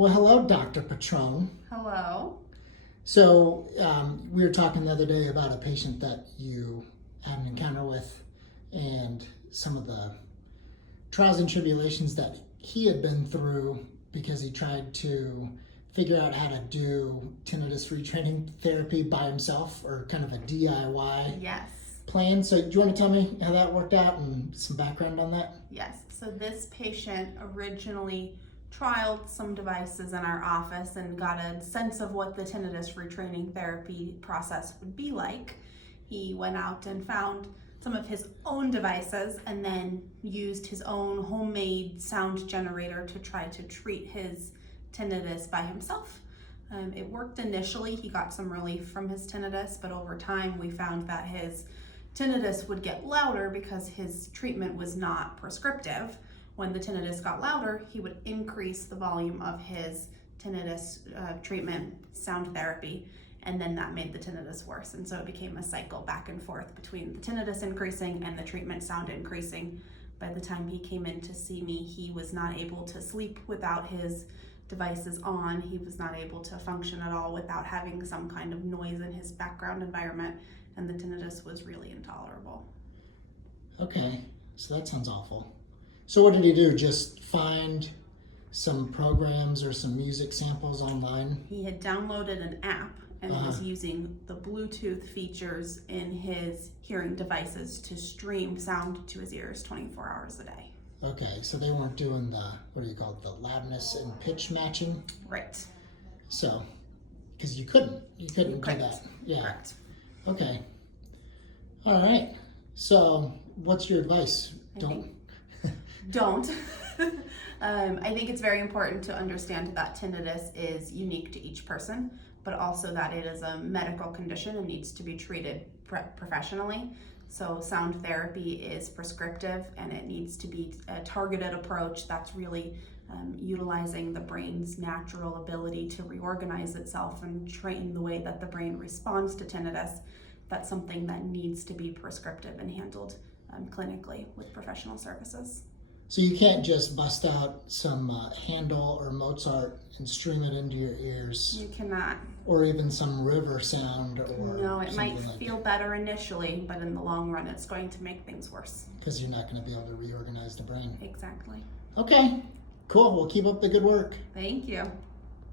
Well, hello, Dr. Pitrone. Hello. So we were talking the other day about a patient that you had an encounter with and some of the trials and tribulations that he had been through because he tried to figure out how to do tinnitus retraining therapy by himself, or kind of a DIY Yes. plan. So do you want to tell me how that worked out and some background on that? Yes. So this patient originally trialed some devices in our office and got a sense of what the tinnitus retraining therapy process would be like. He went out and found some of his own devices and then used his own homemade sound generator to try to treat his tinnitus by himself. It worked initially. He got some relief from his tinnitus, but over time we found that his tinnitus would get louder because his treatment was not prescriptive. When the tinnitus got louder, he would increase the volume of his tinnitus treatment, sound therapy, and then that made the tinnitus worse. And so it became a cycle back and forth between the tinnitus increasing and the treatment sound increasing. By the time he came in to see me, he was not able to sleep without his devices on. He was not able to function at all without having some kind of noise in his background environment, and the tinnitus was really intolerable. Okay, so that sounds awful. So what did he do? Just find some programs or some music samples online? He had downloaded an app and was using the Bluetooth features in his hearing devices to stream sound to his ears 24 hours a day. Okay, so they weren't doing the, what do you call it, the loudness and pitch matching? Right. So, because you couldn't do Correct. that. Yeah. Correct. Okay. All right. So, what's your advice? Don't. I think it's very important to understand that tinnitus is unique to each person, but also that it is a medical condition and needs to be treated professionally. So sound therapy is prescriptive, and it needs to be a targeted approach that's really utilizing the brain's natural ability to reorganize itself and train the way that the brain responds to tinnitus. That's something that needs to be prescriptive and handled clinically with professional services. So you can't just bust out some Handel or Mozart and stream it into your ears. You cannot. Or even some river sound or No, it might like feel better initially, but in the long run it's going to make things worse. because you're not going to be able to reorganize the brain. Exactly. Okay, cool. Well, keep up the good work. Thank you.